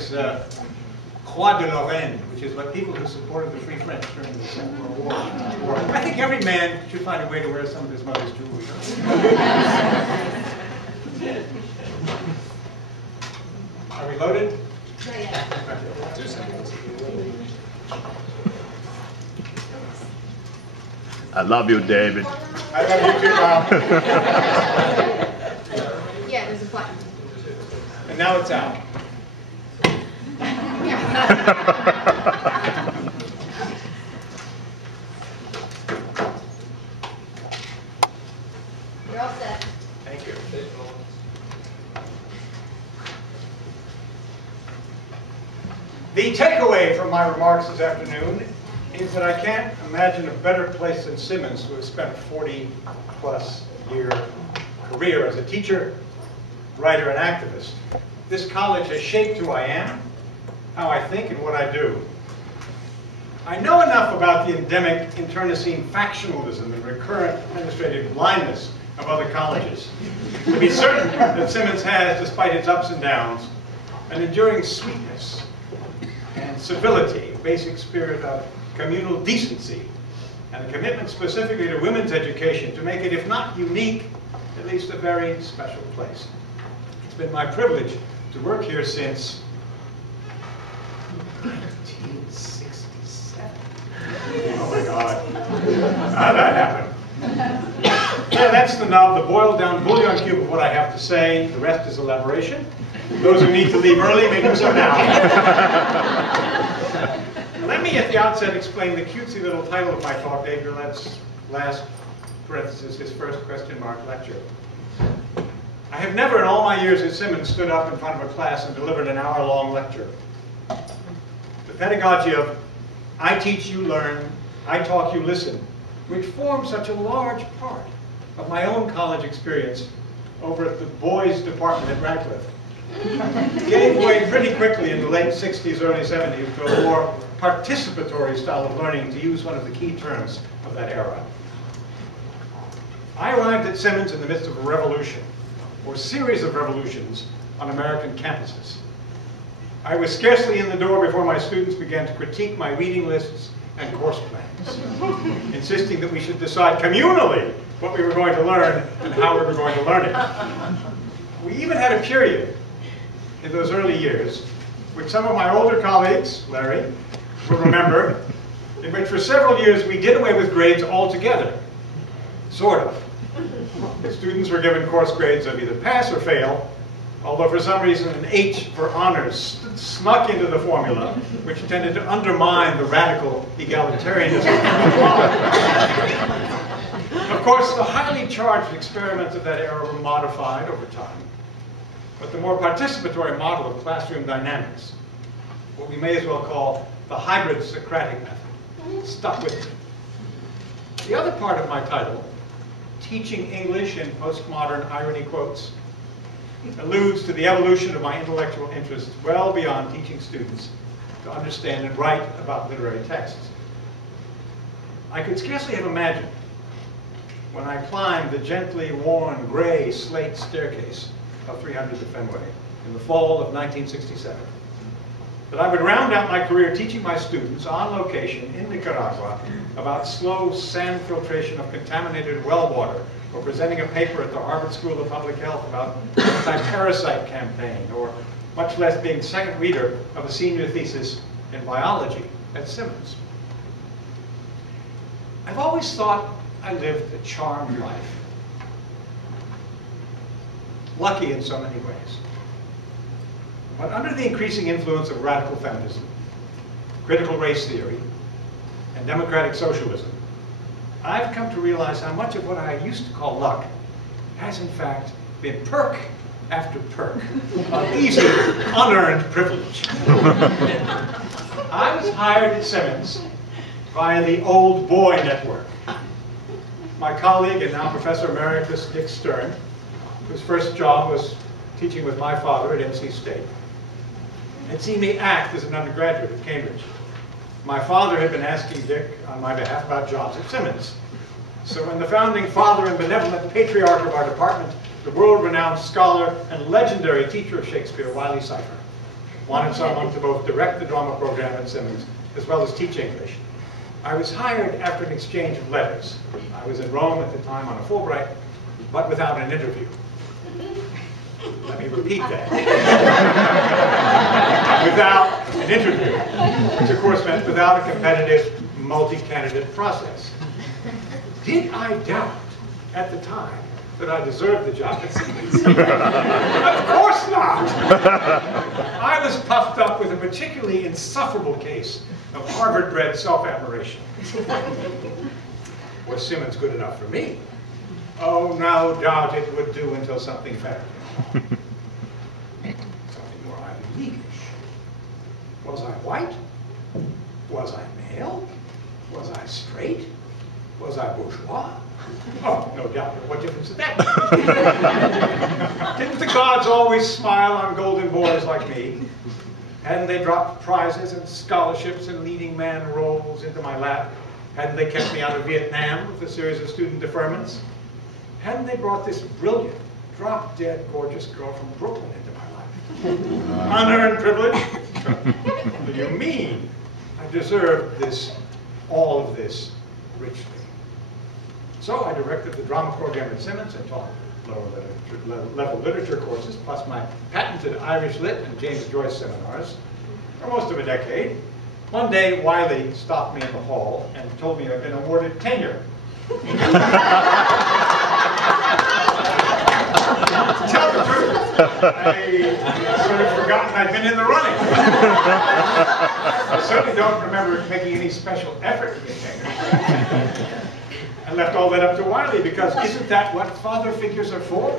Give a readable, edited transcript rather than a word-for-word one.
famous Croix de Lorraine, which is what people who supported the Free French during the Second World War wore. I think every man should find a way to wear some of his mother's jewelry. Are we loaded? Yeah. 2 seconds. I love you, David. I love you too, Bob. Yeah, there's a button. And now it's out. You're all set. Thank you. The takeaway from my remarks this afternoon is that I can't imagine a better place than Simmons to have spent a 40-plus year career as a teacher, writer, and activist. This college has shaped who I am, how I think, and what I do. I know enough about the endemic internecine factionalism and recurrent administrative blindness of other colleges to be certain that Simmons has, despite its ups and downs, an enduring sweetness and civility, a basic spirit of communal decency, and a commitment specifically to women's education to make it, if not unique, at least a very special place. It's been my privilege to work here since 1967. Oh my God. How'd that happen? Yeah, that's the nub, the boiled down bouillon cube of what I have to say. The rest is elaboration. Those who need to leave early may do so now. Let me at the outset explain the cutesy little title of my talk, Dave Gullette's last parenthesis, his first question mark lecture. I have never in all my years at Simmons stood up in front of a class and delivered an hour-long lecture. The pedagogy of I teach, you learn, I talk, you listen, which forms such a large part of my own college experience over at the boys department at Radcliffe, gave way pretty quickly in the late 60s, early 70s to a more participatory style of learning, to use one of the key terms of that era. I arrived at Simmons in the midst of a revolution, or series of revolutions, on American campuses. I was scarcely in the door before my students began to critique my reading lists and course plans, insisting that we should decide communally what we were going to learn and how we were going to learn it. We even had a period in those early years, which some of my older colleagues, Larry, will remember, in which for several years we did away with grades altogether, sort of. The students were given course grades of either pass or fail, although for some reason an H for honors snuck into the formula, which tended to undermine the radical egalitarianism of the model. Of course, the highly charged experiments of that era were modified over time, but the more participatory model of classroom dynamics, what we may as well call the hybrid Socratic method, stuck with me. The other part of my title, Teaching English in Postmodern Irony Quotes, alludes to the evolution of my intellectual interests well beyond teaching students to understand and write about literary texts. I could scarcely have imagined, when I climbed the gently worn gray slate staircase of 300 to Fenway in the fall of 1967, that I would round out my career teaching my students on location in Nicaragua about slow sand filtration of contaminated well water, or presenting a paper at the Harvard School of Public Health about the anti-parasite campaign, or much less being second reader of a senior thesis in biology at Simmons. I've always thought I lived a charmed life. Lucky in so many ways. But under the increasing influence of radical feminism, critical race theory, and democratic socialism, I've come to realize how much of what I used to call luck has in fact been perk after perk of easy, unearned privilege. I was hired at Simmons via the Old Boy Network. My colleague and now Professor Emeritus Dick Stern, whose first job was teaching with my father at NC State, had seen me act as an undergraduate at Cambridge. My father had been asking Dick on my behalf about jobs at Simmons. So when the founding father and benevolent patriarch of our department, the world-renowned scholar and legendary teacher of Shakespeare, Wiley Cypher, wanted someone to both direct the drama program at Simmons as well as teach English. I was hired after an exchange of letters. I was in Rome at the time on a Fulbright, but without an interview. Let me repeat that. Without an interview, which of course meant without a competitive multi-candidate process. Did I doubt at the time that I deserved the job at Simmons? Of course not! I was puffed up with a particularly insufferable case of Harvard-bred self-admiration. Was Simmons good enough for me? Oh, no doubt it would do until something better. Something more Ivy League-ish. Was I white? Was I male? Was I straight? Was I bourgeois? Oh, no doubt, but what difference did that make? Didn't the gods always smile on golden boys like me? Hadn't they dropped prizes and scholarships and leading man roles into my lap? Hadn't they kept me out of Vietnam with a series of student deferments? Hadn't they brought this brilliant, drop-dead gorgeous girl from Brooklyn into my life? Unearned privilege? What do you mean? I deserved this, all of this, richly. So I directed the drama program at Simmons and taught lower-level literature courses, plus my patented Irish Lit and James Joyce seminars for most of a decade. One day, Wiley stopped me in the hall and told me I'd been awarded tenure. To tell the truth, I sort of forgotten I'd been in the running. I certainly don't remember making any special effort to get tenure. I left all that up to Wiley because isn't that what father figures are for?